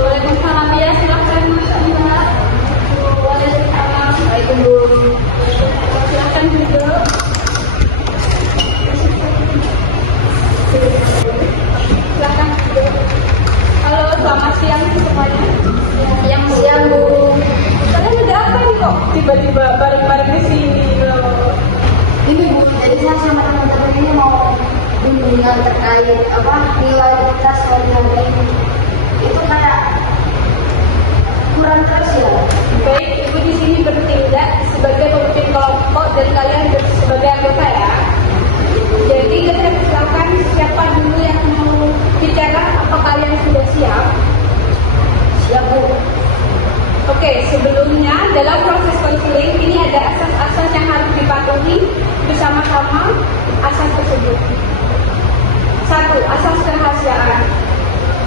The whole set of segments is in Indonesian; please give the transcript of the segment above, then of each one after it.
Waalaikumsalam, ya silahkan masuk Mbak. Waalaikumsalam. Silahkan duduk. Silahkan duduk. Halo, selamat siang semuanya. Siang Bu. Kalian ada apa nih kok tiba-tiba bareng-bareng di sini loh? Ini Bu, jadi saya sama teman-teman ini mau bimbingan terkait nilai kita sehari-hari itu kayak kurang keras ya. Baik, Ibu di sini bertindak sebagai pemimpin kelompok dan kalian sebagai anggota ya. Jadi kita silakan siapa dulu yang mau bicara, apa kalian sudah siap? Siap Bu. Oke, sebelumnya dalam proses konseling ini ada asas-asas yang harus dipatuhi bersama-sama. Asas tersebut. 1. Asas kerahasiaan.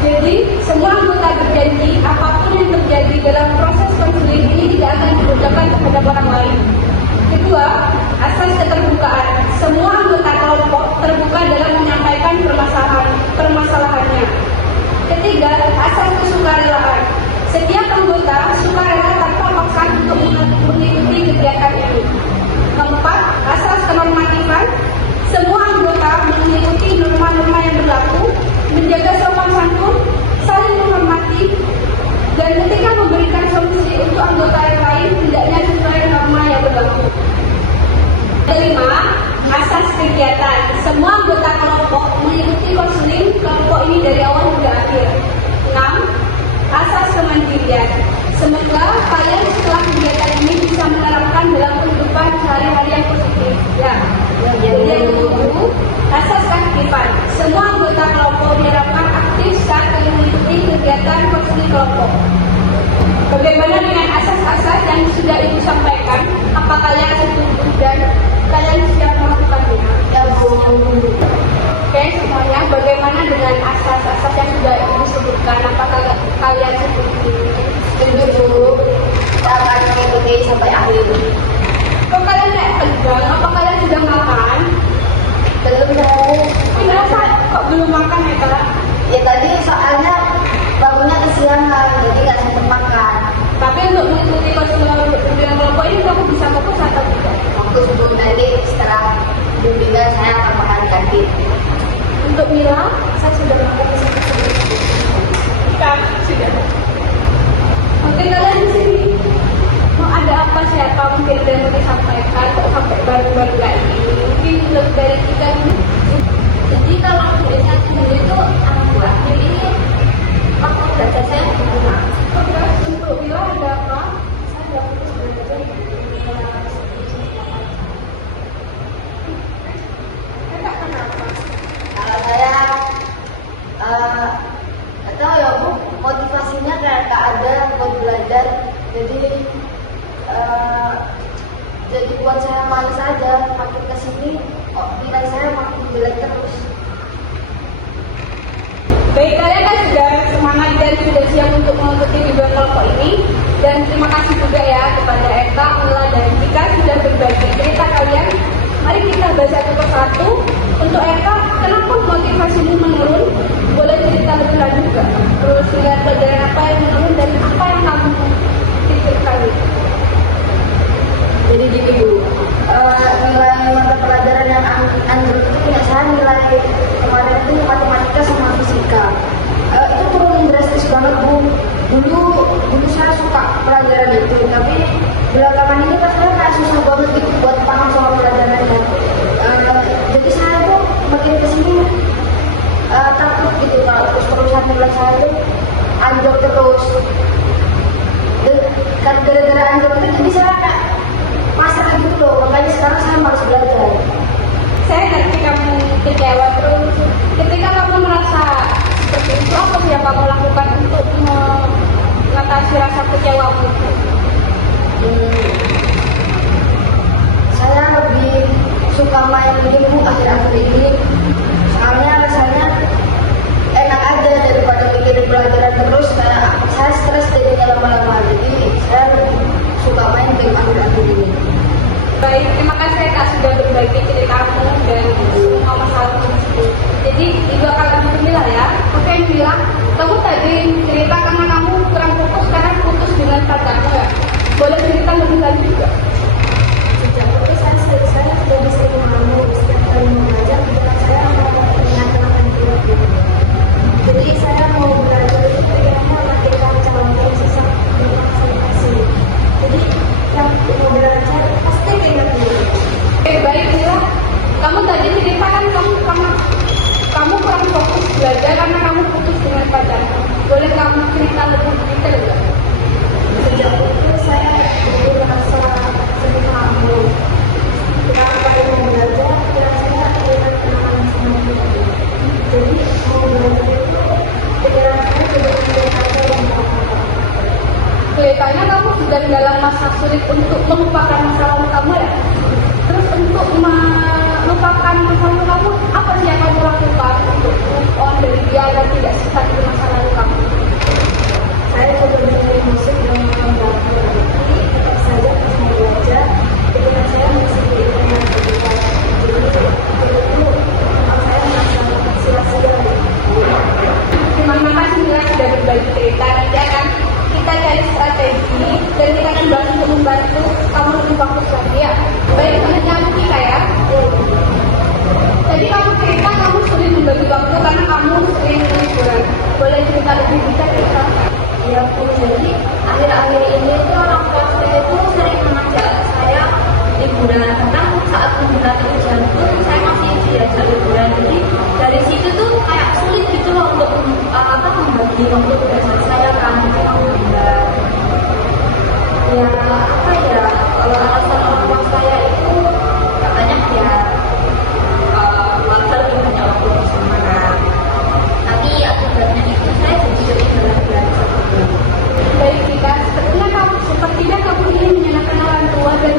Jadi, semua anggota berjanji apapun yang terjadi dalam proses konseling ini tidak akan diberitakan terhadap orang lain. Kedua, asas keterbukaan. Semua anggota kelompok terbuka dalam menyampaikan permasalahannya. Ketiga, asas kesukarelaan. Setiap anggota sukarela tanpa paksaan untuk mengikuti kegiatan ini. Keempat, asas kenormatifan. Semua anggota mengikuti norma-norma yang berlaku, menjaga sopan santun, saling menghormati, dan ketika memberikan solusi untuk anggota yang lain, hendaknya sesuai norma yang berlaku. Kelima, asas kegiatan. Semua anggota kelompok mengikuti konseling kelompok ini dari awal hingga akhir. 6. Asas kemandirian. Semoga kalian setelah kegiatan ini bisa menerapkan dalam kehidupan sehari-hari yang positif. Ya. Jadi yang kedua, asas keaktifan. Semua anggota kelompok diharapkan aktif saat mengikuti kegiatan konseling kelompok. Bagaimana dengan asas-asas yang sudah Ibu sampaikan? Apa kalian setuju dan kalian siap melakukannya? Ya Bu. Oke, semuanya bagaimana dengan asas-asas yang sudah Ibu sebutkan? Apakah kalian setuju? Setuju Bu. Kita akan mengikuti sampai akhir. Kok kalian kayak tegang? Apa kalian sudah makan? Belum tahu. Kenapa kok belum makan ya Kak? Ya tadi soalnya bangunnya kesiangan, jadi nggak sempat makan. Tapi untuk mengikuti konseling kelompok ini kamu bisa fokus atau tidak? Fokus Bu, nanti setelah bimbingan saya akan makan kaki. Untuk Mila, saya sudah makan di sini. Kak, sudah. Mungkin kalian di sini mau ada apa siapa mungkin ada yang mau disampaikan kok sampai baru-baru kayak ini? Mungkin lebih dari kita ini. Jadi kalau desa sendiri itu buat jadi waktu belajar saya di rumah. Terus untuk Mila ada apa? Saya ada fokus belajar di Kakak kenapa? Kalau saya nggak tahu ya Bu, motivasinya kayak gak ada buat belajar, jadi buat saya males aja. Makin kesini nilai saya makin jelek terus. Baik, kalian kan sudah semangat dan sudah siap untuk mengikuti bimbingan kelompok ini. Dan terima kasih juga ya kepada Eka, Mila, dan Cika sudah berbagi cerita kalian. Mari kita baca satu persatu. Untuk Eka, kenapa motivasimu menurun? Boleh cerita lebih lanjut juga. Terus lihat pelajaran apa yang menurun dan apa yang kamu pikirkan. Jadi gini Bu, nilai mata pelajaran yang anjlok itu punya saya nilai kemarin itu matematika sama fisika. Itu turun drastis banget Bu. Dulu saya suka pelajaran itu, tapi belakangan ini kan saya kayak susah banget gitu buat paham soal pelajarannya. Jadi saya tuh makin kesini takut gitu kalau terus-terusan nilai saya itu anjlok terus. Dan gara-gara anjlok itu jadi saya kayak pasrah gitu loh, makanya sekarang saya harus belajar. Saya ngerti kamu kecewa, terus ketika kamu merasa seperti itu, apa yang kamu lakukan untuk mengatasi rasa kecewamu? Saya lebih suka main game akhir-akhir ini, soalnya rasanya enak aja daripada mikirin pelajaran terus. Kayak saya stres jadinya lama-lama, jadi saya lebih suka main game akhir-akhir ini. Baik, terima kasih Kak sudah berbagi ceritamu dan semua masalah ingin cerita karena kamu kurang fokus karena putus dengan pacarmu ya? Boleh cerita lebih lanjut juga? Sejak itu saya sudah bisa memahami setiap kali mengajar pikiran saya mengingat-ingatkan diri. Jadi saya mau belajar itu pikirannya ketika calonnya sesat dengan konsentrasi. Jadi yang mau belajar pasti keingat diri. Baik Mila, kamu tadi cerita kan kamu kurang fokus belajar karena kamu putus dengan pacarmu. Boleh kamu cerita lebih detail nggak? Sejak itu saya jadi merasa sedih malu. Ketika kali mau belajar, pikiran saya terlihat kenangan sama diri. Jadi mau belajar itu pikiran saya tidak ada yang apa-apa. Kelihatannya kamu sedang dalam masa sulit untuk melupakan masa lalu kamu ya? Terus untuk melupakan masa lalu kamu, apa sih yang kamu lakukan untuk move on dari dia dan tidak stuck di masa lalu kamu? Saya coba dengerin musik dan makan belajar. Tapi tetap saja pas mau belajar, pikiran saya masih diikat dengan pikiran. Jadi itu saya merasa sia-sia. Terima kasih Mila sudah berbagi cerita. Nanti akan kita cari strategi dan kita akan bahas untuk membantu kamu lebih fokus lagi ya. Baik, selanjutnya kita ya. Tadi kamu cerita kamu sulit membagi waktu karena kamu sering liburan. Boleh cerita lebih detail? Ya Bu, jadi akhir-akhir ini itu orang tua saya itu sering mengajak saya liburan karena saat mendekati ujian pun saya masih diajak liburan. Jadi dari situ tuh kayak sulit gitu loh untuk membagi waktu dengan saya kan memang liburan. Ya apa ya, kalau alasan orang tua saya itu katanya biar keluarga lebih banyak waktu bersama kan. Tapi akibatnya itu saya jadi ketinggalan belajar. Baik kita, sepertinya kamu ingin menyenangkan orang tua dan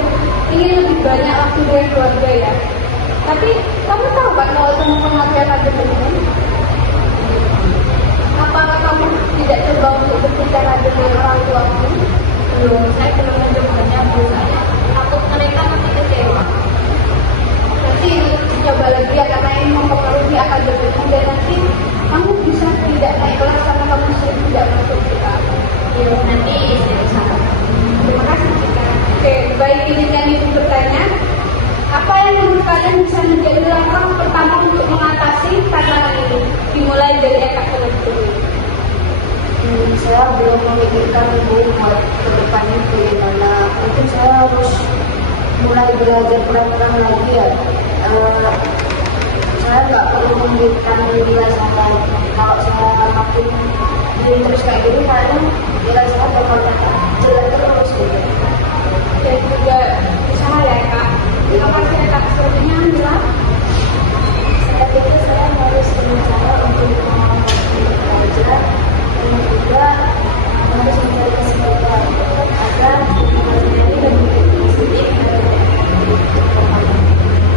ingin lebih banyak waktu dengan keluarga ya. Tapi kamu tahu kan kalau kamu pengajian ada begini? Apakah kamu tidak coba untuk berbicara dengan orang tuamu? Belum, saya belum mencobanya Bu, saya takut mereka nanti kecewa. Nanti coba lagi ya karena ini mempengaruhi akademikmu dan nanti kamu bisa tidak naik kelas karena kamu sering tidak masuk kita. Ya, nanti saya usahakan. Terima kasih kita. Oke, baik ini dan ibu bertanya, apa yang menurut kalian bisa menjadi langkah pertama untuk mengatasi tantangan ini? Dimulai dari Eka terlebih. Saya belum memikirkan Bu buat ke depan itu karena mungkin saya harus mulai belajar pelan-pelan lagi ya. Saya nggak perlu memberikan nilai sampai kalau saya makin jadi terus kayak gini kayaknya nilai saya bakal jelek terus gitu. Dan juga usaha ya Kak. Terima kasih Kak. Selanjutnya Mila. Saya pikir saya harus berusaha untuk belajar dan juga harus mencari kesempatan agar ini lebih positif.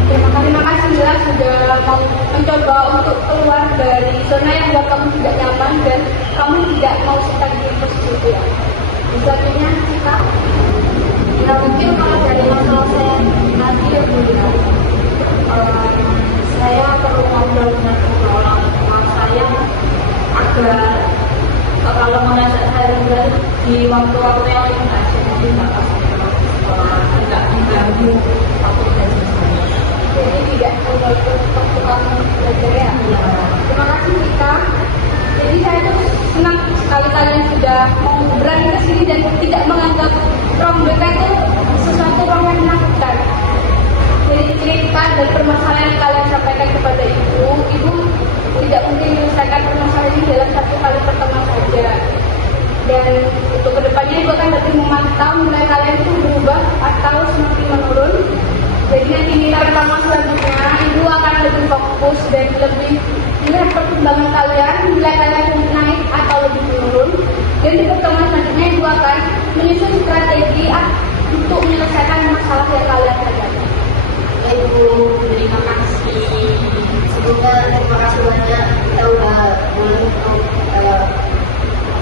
Terima kasih Mila sudah mau mencoba untuk keluar dari zona yang buat kamu tidak nyaman dan kamu tidak mau stuck di posisi itu ya. Selanjutnya kita Ya mungkin kalau dari masalah saya nanti ya Bu ya, saya perlu ngobrol dengan kedua orang tua saya agar kalau mengajak saya liburan di waktu-waktu yang lebih asik nanti nggak pas tidak mengganggu waktu belajar saya. jadi tidak mengganggu waktu kamu belajar ya. Terima kasih Mika. Jadi saya tuh senang sekali kalian sudah mau berani ke sini dan tidak menganggap ruang BK itu sesuatu ruang yang menakutkan. Jadi cerita dan permasalahan yang kalian sampaikan kepada ibu tidak mungkin menyelesaikan permasalahan ini dalam satu kali pertemuan saja. Dan untuk kedepannya ibu akan lebih memantau nilai kalian itu berubah atau semakin menurun. Jadi nanti nilai pertemuan selanjutnya ibu akan lebih fokus dan lebih melihat perkembangan kalian, nilai kalian naik atau lebih menurun. Dan di pertemuan selanjutnya ibu akan menyusun strategi untuk menyelesaikan masalah yang kalian hadapi. Ibu, terima kasih. Sebelumnya terima kasih banyak kita udah boleh untuk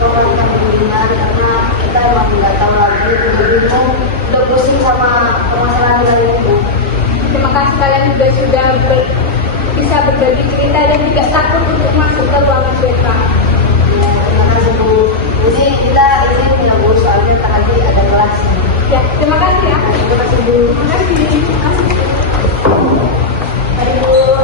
melakukan webinar karena kita emang nggak tahu lagi, udah bingung, udah pusing sama permasalahan lain itu. Terima kasih kalian juga sudah bisa berbagi cerita dan tidak takut untuk masuk ke ruangan BK. Ya, terima kasih. Terima kasih ya. Terima kasih Bu. Terima kasih. Ayo Bu.